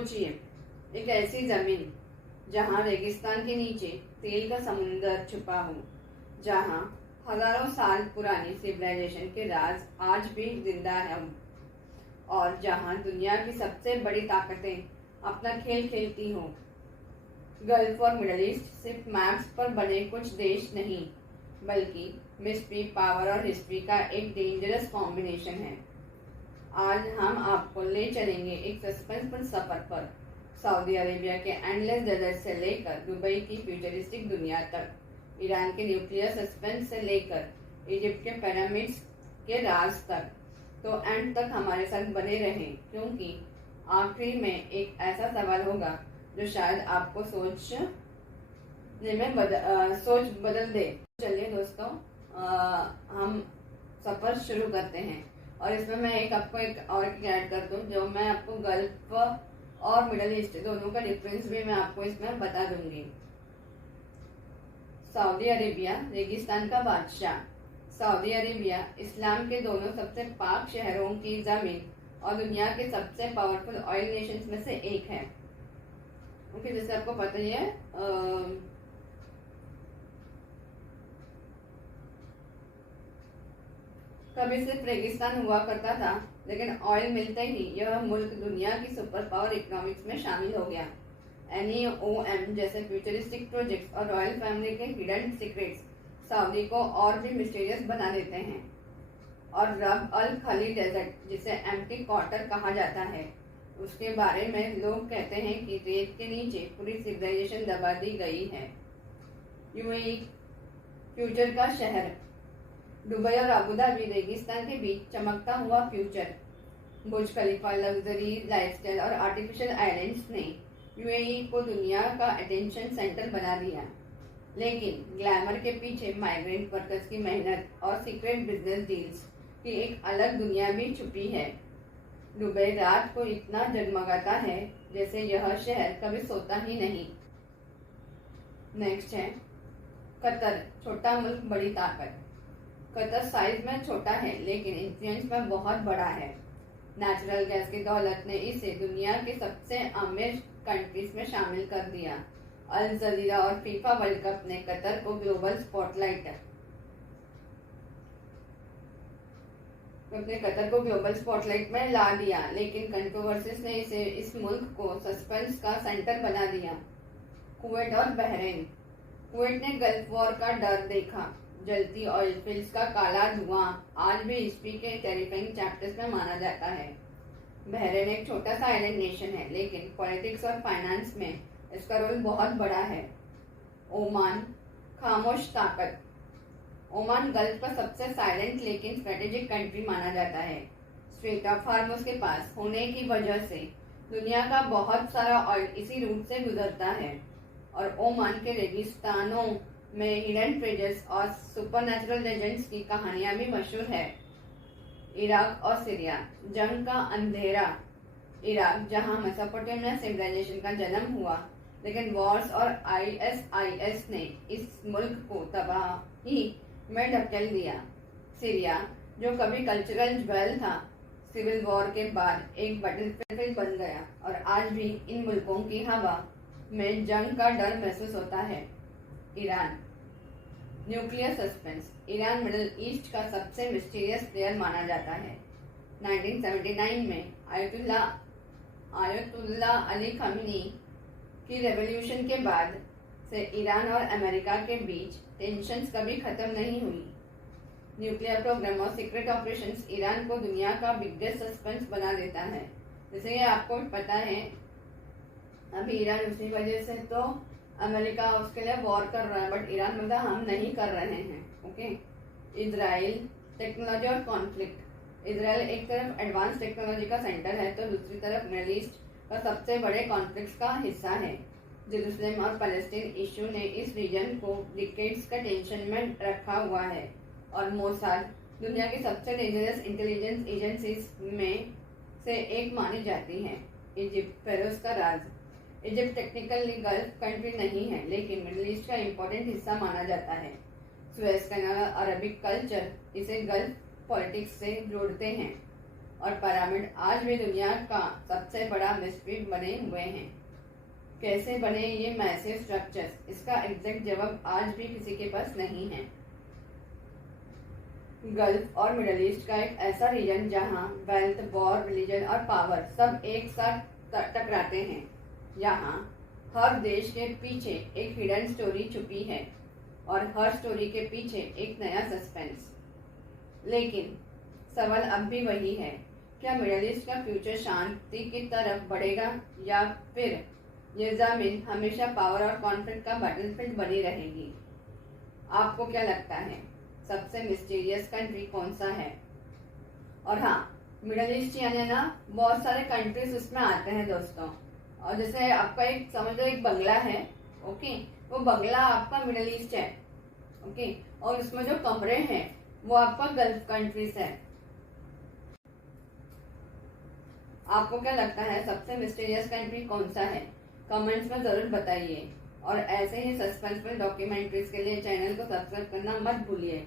सोचिए, एक ऐसी जमीन जहां रेगिस्तान के नीचे तेल का समुंदर छुपा हो, जहां हजारों साल पुरानी सिविलाइजेशन के राज आज भी जिंदा है, और जहां दुनिया की सबसे बड़ी ताकतें अपना खेल खेलती हो। गल्फ और मिडल ईस्ट सिर्फ मैप्स पर बने कुछ देश नहीं, बल्कि मिस्ट्री, पावर और हिस्ट्री का एक डेंजरस कॉम्बिनेशन है। आज हम आपको ले चलेंगे एक सस्पेंसफुल सफर पर, सऊदी अरेबिया के एंडलेस डेजर्ट से लेकर दुबई की फ्यूचरिस्टिक दुनिया तक, ईरान के न्यूक्लियर सस्पेंस से लेकर इजिप्ट के पिरामिड्स के राज तक। तो एंड तक हमारे साथ बने रहें, क्योंकि आखिरी में एक ऐसा सवाल होगा जो शायद आपको सोच बदल दे। चलिए दोस्तों, हम सफर शुरू करते हैं। और इसमें मैं आपको एक और ऐड कर दूं, जो मैं आपको गल्फ और मिडल ईस्ट दोनों का डिफरेंस भी मैं आपको इसमें बता दूंगी। सऊदी अरेबिया रेगिस्तान का बादशाह। सऊदी अरेबिया इस्लाम के दोनों सबसे पाक शहरों की जमीन और दुनिया के सबसे पावरफुल ऑयल नेशंस में से एक है। ओके, जैसे आपको पता ही है, कभी सिर्फ रेगिस्तान हुआ करता था, लेकिन ऑयल मिलते ही यह मुल्क दुनिया की सुपर पावर इकोनॉमिक्स में शामिल हो गया। NEOM जैसे फ्यूचरिस्टिक प्रोजेक्ट्स और रॉयल फैमिली के हिडन सीक्रेट्स सऊदी को और भी मिस्टीरियस बना देते हैं। और रब अल खली डेजर्ट, जिसे एम्प्टी क्वार्टर कहा जाता है, उसके बारे में लोग कहते हैं कि रेत के नीचे पूरी सिविलाइजेशन दबा दी गई है। यूएई फ्यूचर का शहर। दुबई और अबू धाबी रेगिस्तान के बीच चमकता हुआ फ्यूचर। बुर्ज खलीफा, लग्जरी लाइफस्टाइल और आर्टिफिशियल आइलैंड्स ने यूएई को दुनिया का अटेंशन सेंटर बना दिया। लेकिन ग्लैमर के पीछे माइग्रेंट वर्कर्स की मेहनत और सीक्रेट बिजनेस डील्स की एक अलग दुनिया भी छुपी है। दुबई रात को इतना जगमगाता है जैसे यह शहर कभी सोता ही नहीं। नेक्स्ट है कतर, छोटा मुल्क बड़ी ताकत। कतर साइज में छोटा है, लेकिन इन्फ्लुएंस में बहुत बड़ा है। नेचुरल गैस की दौलत ने इसे दुनिया के सबसे अमीर कंट्रीज में शामिल कर दिया। अल जजीरा और फीफा वर्ल्ड कप ने कतर को ग्लोबल स्पॉटलाइट में ला दिया, लेकिन कंट्रोवर्सीज ने इस मुल्क को सस्पेंस का सेंटर बना दिया। कुवैत और बहरीन। कुवैत ने गल्फ वॉर का डर देखा। जलती ऑयल फील्ड्स का काला धुआं आज भी हिस्ट्री के टेरिफाइंग चैप्टर्स में माना जाता है। बहरीन एक छोटा सा आइलैंड नेशन है, लेकिन पॉलिटिक्स और फाइनेंस में इसका रोल बहुत बड़ा है। ओमान, खामोश ताकत। ओमान गल्फ का सबसे साइलेंट लेकिन स्ट्रेटेजिक कंट्री माना जाता है। स्ट्रेट ऑफ हार्मस के पास होने की वजह से दुनिया का बहुत सारा ऑयल इसी रूट से गुजरता है। और ओमान के रेगिस्तानों में हिडन ट्रेजर्स और सुपरनैचुरल लेजेंड्स की कहानियां भी मशहूर है। इराक और सीरिया, जंग का अंधेरा। इराक, जहां मेसोपोटामिया सिविलाइजेशन का जन्म हुआ, लेकिन वॉर्स और ISIS ने इस मुल्क को तबाही में ढकेल दिया। सीरिया, जो कभी कल्चरल ज्वेल था, सिविल वॉर के बाद एक बैटलफील्ड बन गया, और आज भी इन मुल्कों की हवा में जंग का डर महसूस होता है। Iran, nuclear suspense. Iran middle east का सबसे मिस्टीरियस प्लेयर माना जाता है। 1979 में आयतुल्ला अली खमीनी की रेवोल्यूशन के बाद से ईरान और अमेरिका के बीच टेंशन्स कभी खत्म नहीं हुई। न्यूक्लियर प्रोग्राम और सीक्रेट ऑपरेशंस ईरान को दुनिया का बिगेस्ट सस्पेंस बना देता है। जैसे कि आपको पता है, अभी ईरान उसी वजह से तो अमेरिका उसके लिए वॉर कर रहा है, बट ईरान मतलब हम नहीं कर रहे हैं। ओके। इजराइल, टेक्नोलॉजी और कॉन्फ्लिक्ट। इजराइल एक तरफ एडवांस टेक्नोलॉजी का सेंटर है, तो दूसरी तरफ मिडिल ईस्ट का सबसे बड़े कॉन्फ्लिक्ट का हिस्सा है। जेरूसलम और पैलेस्टीन इशू ने इस रीजन को डिकेड्स का टेंशन में रखा हुआ है। और मोसाद दुनिया की सबसे डेंजरस इंटेलिजेंस एजेंसीज में से एक मानी जाती है। इजिप्ट, फेरोज का राज। इजिप्ट टेक्निकली गल्फ कंट्री नहीं है, लेकिन मिडिल ईस्ट का इम्पोर्टेंट हिस्सा माना जाता है। सुएज कैनाल और अरबिक कल्चर इसे गल्फ पॉलिटिक्स से जोड़ते हैं। और पिरामिड आज भी दुनिया का सबसे बड़ा मिस्ट्री बने हुए हैं। कैसे बने ये मैसिव स्ट्रक्चर्स, इसका एग्जैक्ट जवाब आज भी किसी के पास नहीं है। गल्फ और मिडल ईस्ट का एक ऐसा रीजन जहां वेल्थ, वॉर, रिलीजन और पावर सब एक साथ टकराते हैं। यहाँ हर देश के पीछे एक हिडन स्टोरी छुपी है और हर स्टोरी के पीछे एक नया सस्पेंस। लेकिन सवाल अब भी वही है, क्या मिडल ईस्ट का फ्यूचर शांति की तरफ बढ़ेगा या फिर ये जमीन हमेशा पावर और कॉन्फ्लिक्ट का बैटलफील्ड बनी रहेगी? आपको क्या लगता है, सबसे मिस्टीरियस कंट्री कौन सा है? और हाँ, मिडल ईस्ट यानी ना बहुत सारे कंट्रीज उसमें आते हैं दोस्तों। और जैसे आपका एक समझ लो एक बंगला है, ओके, वो बंगला आपका मिडल ईस्ट है, ओके, और उसमें जो कमरे हैं वो आपका गल्फ कंट्रीज है। आपको क्या लगता है सबसे मिस्टीरियस कंट्री कौन सा है? कमेंट्स में जरूर बताइए और ऐसे ही सस्पेंसफुल डॉक्यूमेंट्रीज के लिए चैनल को सब्सक्राइब करना मत भूलिए।